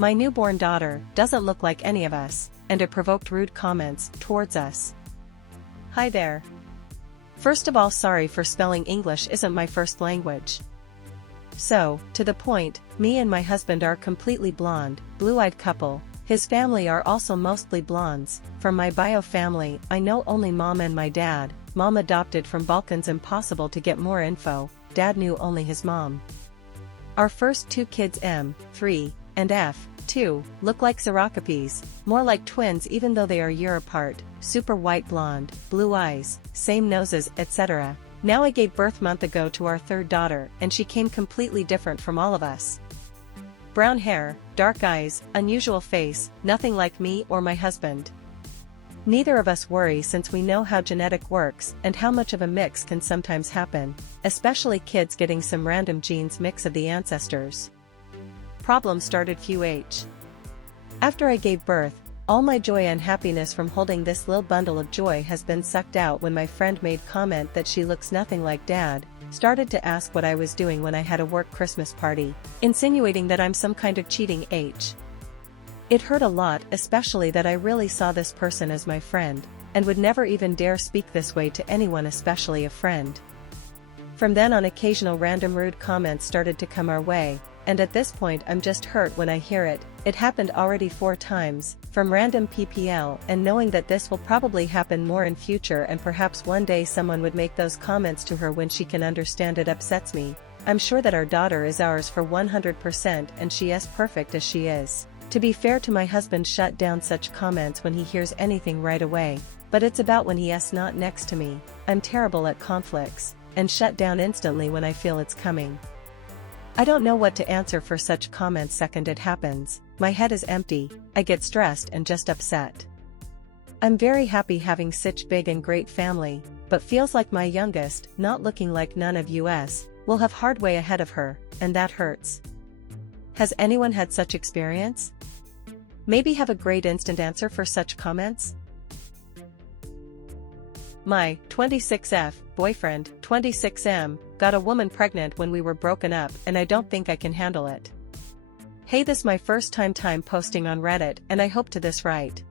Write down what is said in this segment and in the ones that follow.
My newborn daughter doesn't look like any of us, and it provoked rude comments towards us. Hi there. First of all, sorry for spelling. English isn't my first language. So, to the point, me and my husband are completely blonde, blue-eyed couple. His family are also mostly blondes. From my bio family, I know only mom and my dad. Mom adopted from Balkans. Impossible to get more info. Dad knew only his mom. Our first two kids, M, 3, and F, 2, look like Xerocopes, more like twins even though they are a year apart, super white blonde, blue eyes, same noses, etc. Now I gave birth a month ago to our third daughter and she came completely different from all of us. Brown hair, dark eyes, unusual face, nothing like me or my husband. Neither of us worry since we know how genetic works and how much of a mix can sometimes happen, especially kids getting some random genes mix of the ancestors. Problem started Q.H. After I gave birth, all my joy and happiness from holding this little bundle of joy has been sucked out when my friend made comment that she looks nothing like dad, started to ask what I was doing when I had a work Christmas party, insinuating that I'm some kind of cheating H. It hurt a lot, especially that I really saw this person as my friend, and would never even dare speak this way to anyone, especially a friend. From then on, occasional random rude comments started to come our way, and at this point I'm just hurt when I hear it. It happened already 4 times, from random PPL, and knowing that this will probably happen more in future and perhaps one day someone would make those comments to her when she can understand it upsets me. I'm sure that our daughter is ours for 100% and she is perfect as she is. To be fair to my husband, shut down such comments when he hears anything right away, but it's about when he is not next to me. I'm terrible at conflicts, and shut down instantly when I feel it's coming. I don't know what to answer for such comments. Second it happens, my head is empty, I get stressed and just upset. I'm very happy having such big and great family, but feels like my youngest, not looking like none of us, will have hard way ahead of her, and that hurts. Has anyone had such experience? Maybe have a great instant answer for such comments? My 26F boyfriend, 26M, got a woman pregnant when we were broken up and I don't think I can handle it. Hey, this my first time posting on Reddit and I hope to this right.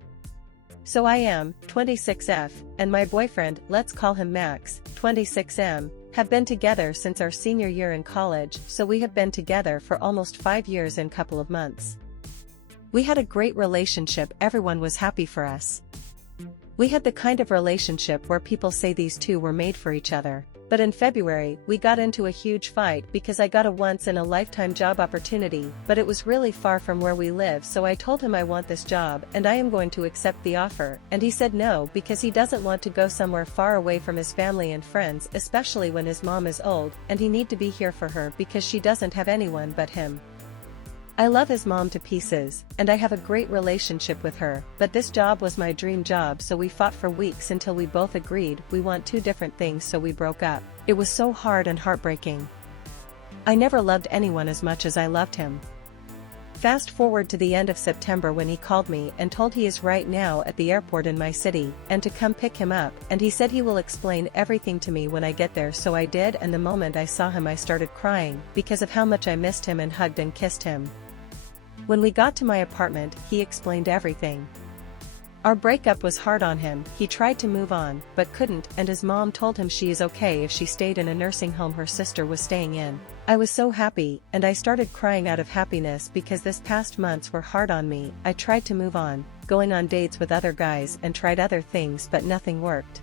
So I am 26F and my boyfriend, let's call him Max, 26M, have been together since our senior year in college, so we have been together for almost 5 years and couple of months. We had a great relationship, everyone was happy for us. We had the kind of relationship where people say these two were made for each other. But in February, we got into a huge fight because I got a once-in-a-lifetime job opportunity, but it was really far from where we live, so I told him I want this job and I am going to accept the offer, and he said no because he doesn't want to go somewhere far away from his family and friends, especially when his mom is old, and he need to be here for her because she doesn't have anyone but him. I love his mom to pieces, and I have a great relationship with her, but this job was my dream job, so we fought for weeks until we both agreed we want 2 different things, so we broke up. It was so hard and heartbreaking. I never loved anyone as much as I loved him. Fast forward to the end of September when he called me and told he is right now at the airport in my city, and to come pick him up, and he said he will explain everything to me when I get there, so I did, and the moment I saw him I started crying, because of how much I missed him and hugged and kissed him. When we got to my apartment, he explained everything. Our breakup was hard on him, he tried to move on, but couldn't, and his mom told him she is okay if she stayed in a nursing home her sister was staying in. I was so happy, and I started crying out of happiness because this past months were hard on me. I tried to move on, going on dates with other guys and tried other things, but nothing worked.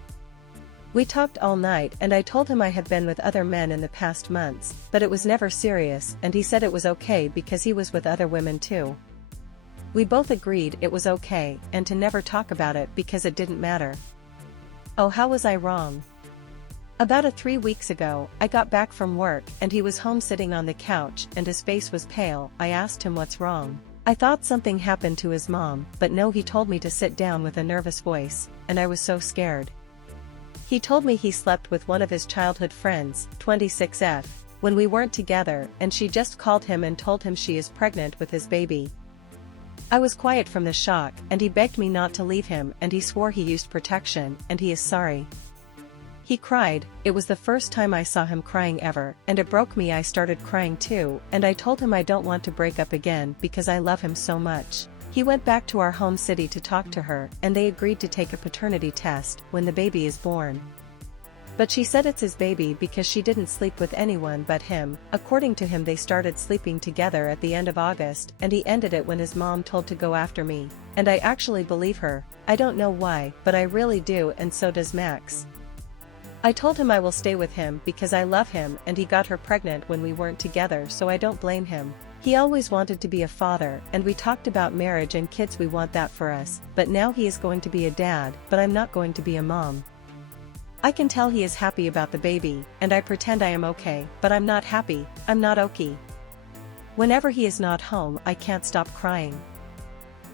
We talked all night and I told him I had been with other men in the past months, but it was never serious, and he said it was okay because he was with other women too. We both agreed it was okay, and to never talk about it because it didn't matter. Oh, how was I wrong? About 3 weeks ago, I got back from work and he was home sitting on the couch and his face was pale. I asked him what's wrong. I thought something happened to his mom, but no, he told me to sit down with a nervous voice, and I was so scared. He told me he slept with one of his childhood friends, 26F, when we weren't together, and she just called him and told him she is pregnant with his baby. I was quiet from the shock, and he begged me not to leave him, and he swore he used protection, and he is sorry. He cried. It was the first time I saw him crying ever, and it broke me. I started crying too, and I told him I don't want to break up again because I love him so much. He went back to our home city to talk to her, and they agreed to take a paternity test when the baby is born. But she said it's his baby because she didn't sleep with anyone but him. According to him, they started sleeping together at the end of August, and he ended it when his mom told to go after me. And I actually believe her. I don't know why, but I really do, and so does Max. I told him I will stay with him because I love him, and he got her pregnant when we weren't together, so I don't blame him. He always wanted to be a father, and we talked about marriage and kids. We want that for us, but now he is going to be a dad, but I'm not going to be a mom. I can tell he is happy about the baby, and I pretend I am okay, but I'm not happy. I'm not okay. Whenever he is not home, I can't stop crying.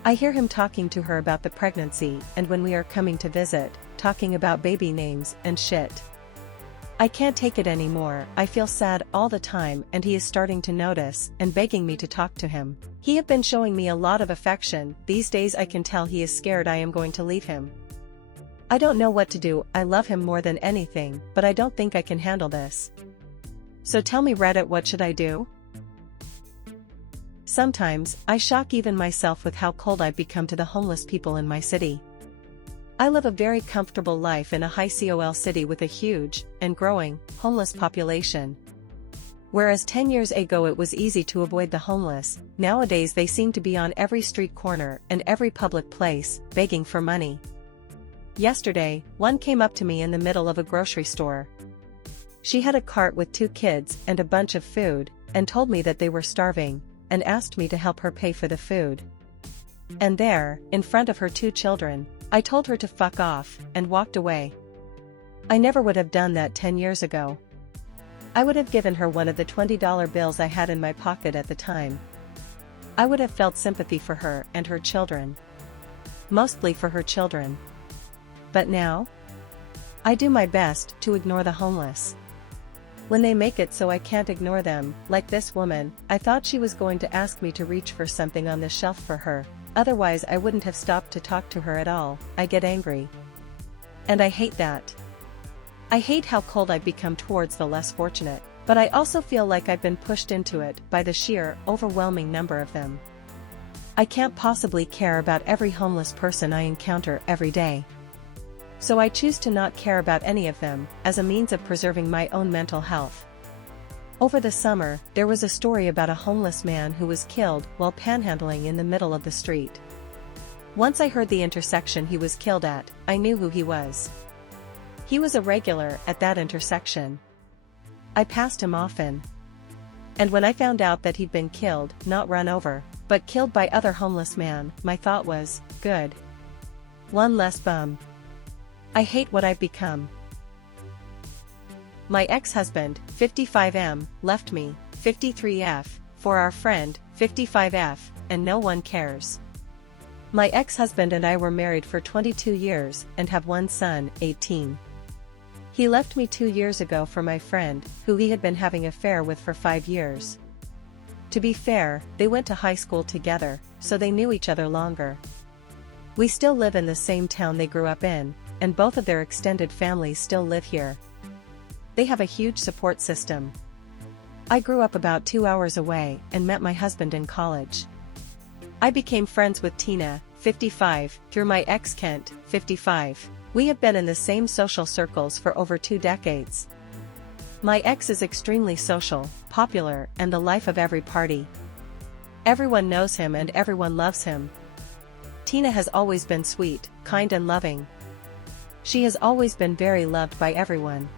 I hear him talking to her about the pregnancy, and when we are coming to visit, talking about baby names and shit. I can't take it anymore. I feel sad all the time, and he is starting to notice and begging me to talk to him. He have been showing me a lot of affection. These days I can tell he is scared I am going to leave him. I don't know what to do. I love him more than anything, but I don't think I can handle this. So tell me, Reddit, what should I do? Sometimes, I shock even myself with how cold I've become to the homeless people in my city. I live a very comfortable life in a high COL city with a huge, and growing, homeless population. Whereas 10 years ago it was easy to avoid the homeless, nowadays they seem to be on every street corner and every public place, begging for money. Yesterday, one came up to me in the middle of a grocery store. She had a cart with 2 kids and a bunch of food, and told me that they were starving, and asked me to help her pay for the food. And there, in front of her 2 children, I told her to fuck off, and walked away. I never would have done that 10 years ago. I would have given her one of the $20 bills I had in my pocket at the time. I would have felt sympathy for her and her children. Mostly for her children. But now? I do my best to ignore the homeless. When they make it so I can't ignore them, like this woman, I thought she was going to ask me to reach for something on the shelf for her. Otherwise I wouldn't have stopped to talk to her at all. I get angry. And I hate that. I hate how cold I've become towards the less fortunate, but I also feel like I've been pushed into it by the sheer, overwhelming number of them. I can't possibly care about every homeless person I encounter every day. So I choose to not care about any of them, as a means of preserving my own mental health. Over the summer, there was a story about a homeless man who was killed while panhandling in the middle of the street. Once I heard the intersection he was killed at, I knew who he was. He was a regular at that intersection. I passed him often. And when I found out that he'd been killed, not run over, but killed by other homeless man, my thought was, good. One less bum. I hate what I've become. My ex-husband, 55M, left me, 53F, for our friend, 55F, and no one cares. My ex-husband and I were married for 22 years and have one son, 18. He left me 2 years ago for my friend, who he had been having an affair with for 5 years. To be fair, they went to high school together, so they knew each other longer. We still live in the same town they grew up in, and both of their extended families still live here. They have a huge support system. I grew up about 2 hours away and met my husband in college. I became friends with Tina, 55, through my ex Kent, 55. We have been in the same social circles for over 2 decades. My ex is extremely social, popular, and the life of every party. Everyone knows him and everyone loves him. Tina has always been sweet, kind and loving. She has always been very loved by everyone.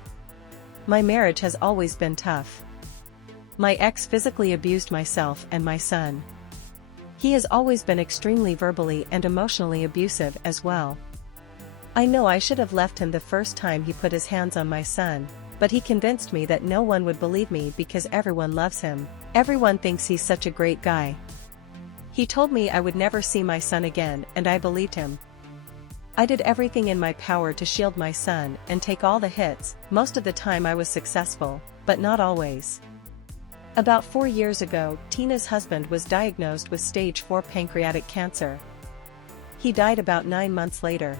My marriage has always been tough. My ex physically abused myself and my son. He has always been extremely verbally and emotionally abusive as well. I know I should have left him the first time he put his hands on my son, but he convinced me that no one would believe me because everyone loves him. Everyone thinks he's such a great guy. He told me I would never see my son again, and I believed him. I did everything in my power to shield my son and take all the hits. Most of the time I was successful, but not always. About 4 years ago, Tina's husband was diagnosed with stage 4 pancreatic cancer. He died about 9 months later.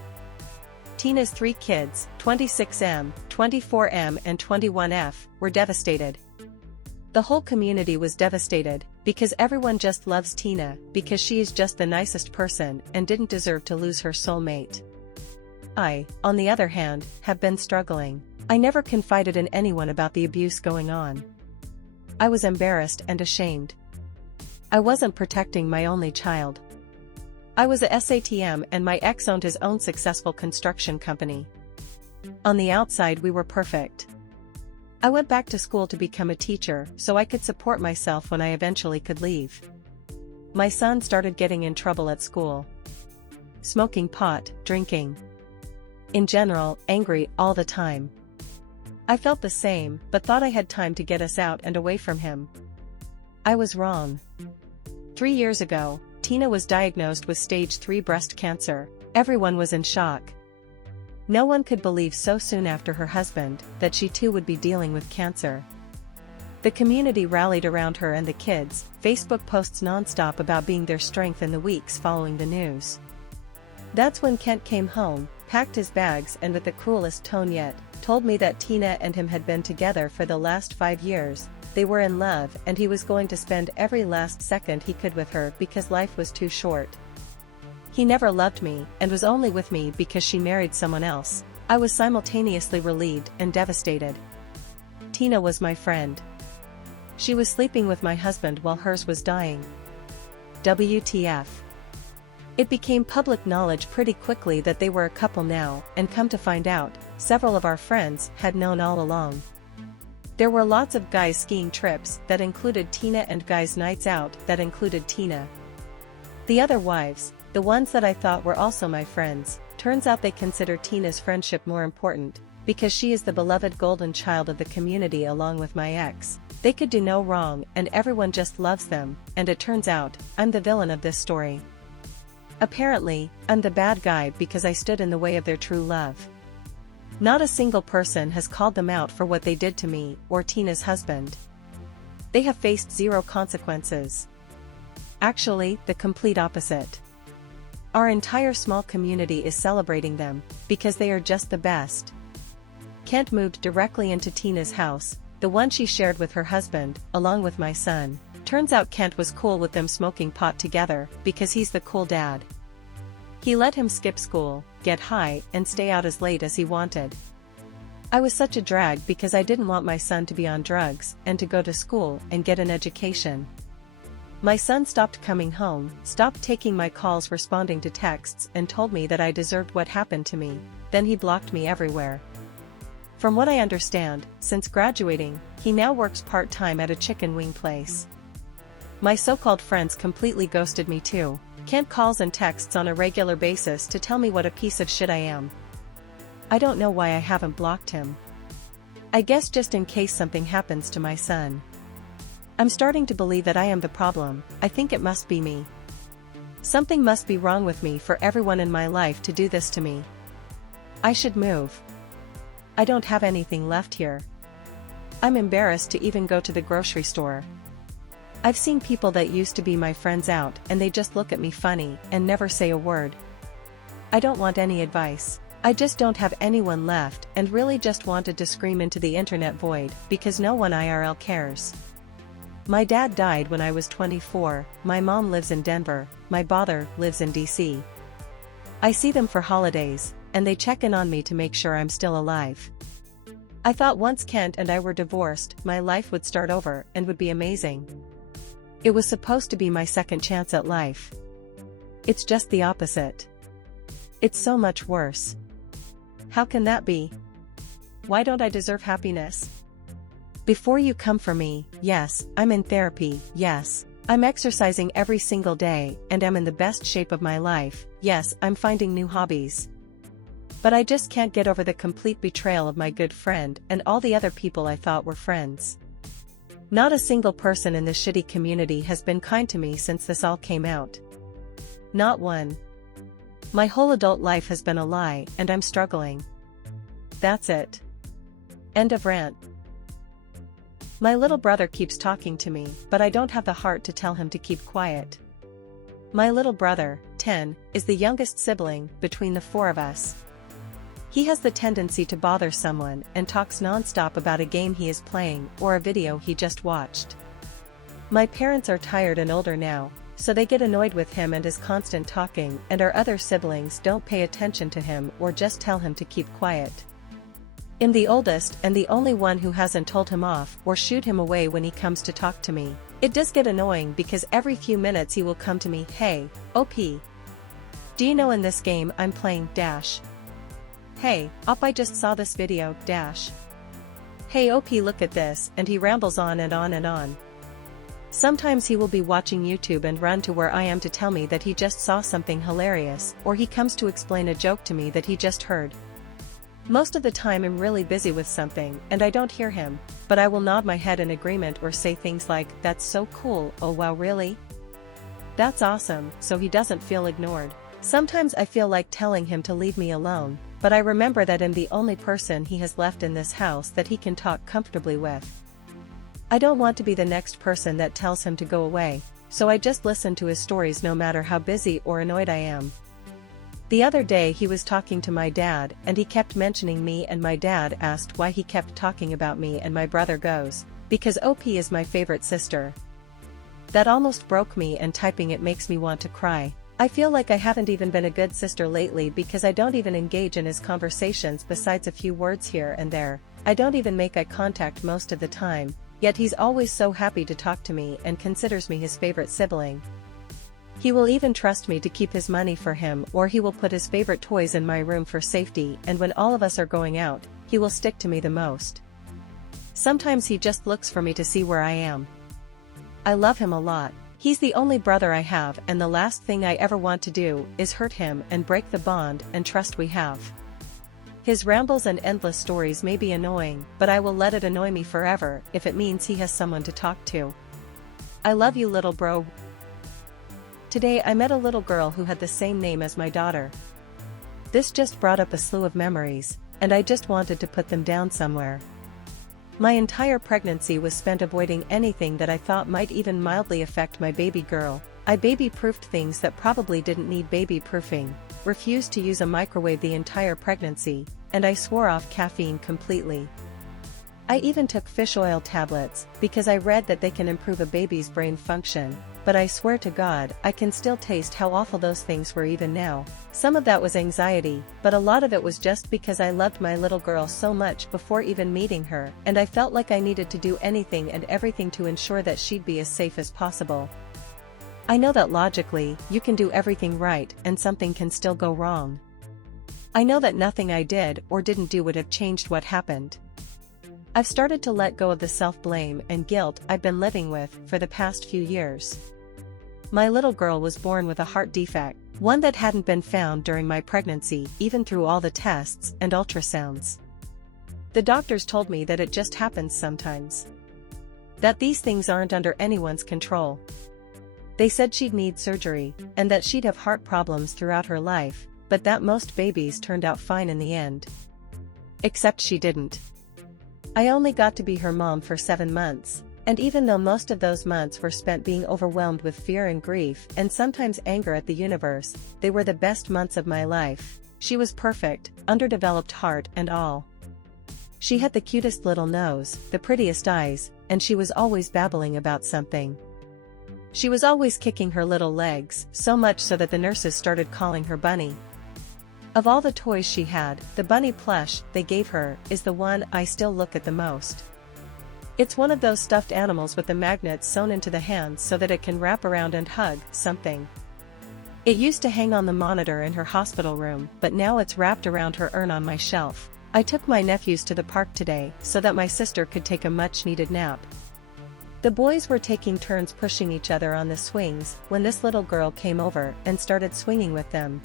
Tina's 3 kids, 26M, 24M and 21F, were devastated. The whole community was devastated, because everyone just loves Tina, because she is just the nicest person and didn't deserve to lose her soulmate. I, on the other hand, have been struggling. I never confided in anyone about the abuse going on. I was embarrassed and ashamed. I wasn't protecting my only child. I was a SATM and my ex owned his own successful construction company. On the outside we were perfect. I went back to school to become a teacher so I could support myself when I eventually could leave. My son started getting in trouble at school. Smoking pot, drinking. In general, angry all the time. I felt the same, but thought I had time to get us out and away from him. I was wrong. 3 years ago, Tina was diagnosed with stage 3 breast cancer. Everyone was in shock. No one could believe so soon after her husband that she too would be dealing with cancer. The community rallied around her and the kids. Facebook posts non-stop about being their strength in the weeks following the news. That's when Kent came home, packed his bags and with the cruelest tone yet, told me that Tina and him had been together for the last 5 years, they were in love and he was going to spend every last second he could with her because life was too short. He never loved me and was only with me because she married someone else. I was simultaneously relieved and devastated. Tina was my friend. She was sleeping with my husband while hers was dying. WTF. It became public knowledge pretty quickly that they were a couple now, and come to find out, several of our friends had known all along. There were lots of guys' skiing trips that included Tina and guys' nights out that included Tina. The other wives, the ones that I thought were also my friends, turns out they consider Tina's friendship more important, because she is the beloved golden child of the community along with my ex. They could do no wrong and everyone just loves them, and it turns out, I'm the villain of this story. Apparently, I'm the bad guy because I stood in the way of their true love. Not a single person has called them out for what they did to me or Tina's husband. They have faced 0 consequences. Actually, the complete opposite. Our entire small community is celebrating them, because they are just the best. Kent moved directly into Tina's house, the one she shared with her husband, along with my son. Turns out Kent was cool with them smoking pot together, because he's the cool dad. He let him skip school, get high, and stay out as late as he wanted. I was such a drag because I didn't want my son to be on drugs, and to go to school and get an education. My son stopped coming home, stopped taking my calls, responding to texts, and told me that I deserved what happened to me. Then he blocked me everywhere. From what I understand, since graduating, he now works part-time at a chicken wing place. My so-called friends completely ghosted me too. Kent calls and texts on a regular basis to tell me what a piece of shit I am. I don't know why I haven't blocked him. I guess just in case something happens to my son. I'm starting to believe that I am the problem. I think it must be me. Something must be wrong with me for everyone in my life to do this to me. I should move. I don't have anything left here. I'm embarrassed to even go to the grocery store. I've seen people that used to be my friends out and they just look at me funny and never say a word. I don't want any advice. I just don't have anyone left and really just wanted to scream into the internet void because no one IRL cares. My dad died when I was 24, my mom lives in Denver, my father lives in DC. I see them for holidays, and they check in on me to make sure I'm still alive. I thought once Kent and I were divorced, my life would start over and would be amazing. It was supposed to be my second chance at life. It's just the opposite. It's so much worse. How can that be? Why don't I deserve happiness? Before you come for me, yes, I'm in therapy, yes, I'm exercising every single day and am in the best shape of my life, yes, I'm finding new hobbies. But I just can't get over the complete betrayal of my good friend and all the other people I thought were friends. Not a single person in this shitty community has been kind to me since this all came out. Not one. My whole adult life has been a lie and I'm struggling. That's it. End of rant. My little brother keeps talking to me, but I don't have the heart to tell him to keep quiet. My little brother, 10, is the youngest sibling between the 4 of us. He has the tendency to bother someone and talks non-stop about a game he is playing or a video he just watched. My parents are tired and older now, so they get annoyed with him and his constant talking, and our other siblings don't pay attention to him or just tell him to keep quiet. I'm the oldest and the only one who hasn't told him off or shooed him away when he comes to talk to me. It does get annoying because every few minutes he will come to me, "Hey, OP. Do you know in this game I'm playing dash? Hey, OP, I just saw this video, dash. Hey OP, look at this," and he rambles on and on and on. Sometimes he will be watching YouTube and run to where I am to tell me that he just saw something hilarious, or he comes to explain a joke to me that he just heard. Most of the time I'm really busy with something and I don't hear him, but I will nod my head in agreement or say things like, "That's so cool, oh wow, really? That's awesome," so he doesn't feel ignored. Sometimes I feel like telling him to leave me alone, but I remember that I'm the only person he has left in this house that he can talk comfortably with. I don't want to be the next person that tells him to go away, so I just listen to his stories no matter how busy or annoyed I am. The other day he was talking to my dad and he kept mentioning me, and my dad asked why he kept talking about me, and my brother goes, "Because OP is my favorite sister." That almost broke me, and typing it makes me want to cry. I feel like I haven't even been a good sister lately because I don't even engage in his conversations besides a few words here and there. I don't even make eye contact most of the time, yet he's always so happy to talk to me and considers me his favorite sibling. He will even trust me to keep his money for him, or he will put his favorite toys in my room for safety, and when all of us are going out, he will stick to me the most. Sometimes he just looks for me to see where I am. I love him a lot. He's the only brother I have, and the last thing I ever want to do is hurt him and break the bond and trust we have. His rambles and endless stories may be annoying, but I will let it annoy me forever if it means he has someone to talk to. I love you, little bro. Today I met a little girl who had the same name as my daughter. This just brought up a slew of memories, and I just wanted to put them down somewhere. My entire pregnancy was spent avoiding anything that I thought might even mildly affect my baby girl. I baby-proofed things that probably didn't need baby-proofing, refused to use a microwave the entire pregnancy, and I swore off caffeine completely. I even took fish oil tablets, because I read that they can improve a baby's brain function, but I swear to God, I can still taste how awful those things were even now. Some of that was anxiety, but a lot of it was just because I loved my little girl so much before even meeting her, and I felt like I needed to do anything and everything to ensure that she'd be as safe as possible. I know that logically, you can do everything right and something can still go wrong. I know that nothing I did or didn't do would have changed what happened. I've started to let go of the self-blame and guilt I've been living with for the past few years. My little girl was born with a heart defect, one that hadn't been found during my pregnancy, even through all the tests and ultrasounds. The doctors told me that it just happens sometimes. That these things aren't under anyone's control. They said she'd need surgery, and that she'd have heart problems throughout her life, but that most babies turned out fine in the end. Except she didn't. I only got to be her mom for 7 months, and even though most of those months were spent being overwhelmed with fear and grief and sometimes anger at the universe, they were the best months of my life. She was perfect, underdeveloped heart and all. She had the cutest little nose, the prettiest eyes, and she was always babbling about something. She was always kicking her little legs, so much so that the nurses started calling her Bunny. Of all the toys she had, the bunny plush they gave her is the one I still look at the most. It's one of those stuffed animals with the magnets sewn into the hands so that it can wrap around and hug something. It used to hang on the monitor in her hospital room, but now it's wrapped around her urn on my shelf. I took my nephews to the park today so that my sister could take a much-needed nap. The boys were taking turns pushing each other on the swings when this little girl came over and started swinging with them.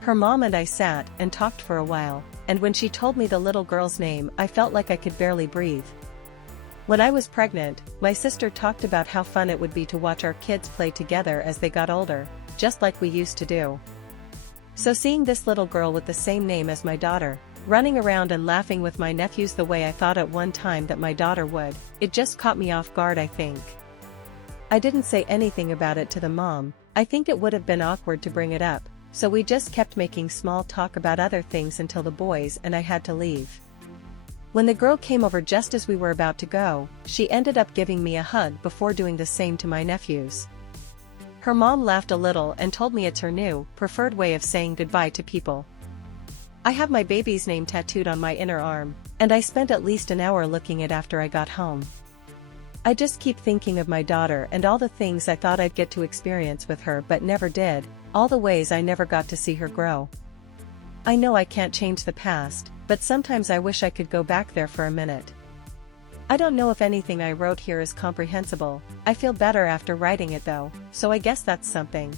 Her mom and I sat and talked for a while, and when she told me the little girl's name, I felt like I could barely breathe. When I was pregnant, my sister talked about how fun it would be to watch our kids play together as they got older, just like we used to do. So seeing this little girl with the same name as my daughter, running around and laughing with my nephews the way I thought at one time that my daughter would, it just caught me off guard, I think. I didn't say anything about it to the mom. I think it would have been awkward to bring it up, so we just kept making small talk about other things until the boys and I had to leave. When the girl came over just as we were about to go, she ended up giving me a hug before doing the same to my nephews. Her mom laughed a little and told me it's her new, preferred way of saying goodbye to people. I have my baby's name tattooed on my inner arm, and I spent at least an hour looking at it after I got home. I just keep thinking of my daughter and all the things I thought I'd get to experience with her but never did, all the ways I never got to see her grow. I know I can't change the past, but sometimes I wish I could go back there for a minute. I don't know if anything I wrote here is comprehensible. I feel better after writing it though, so I guess that's something.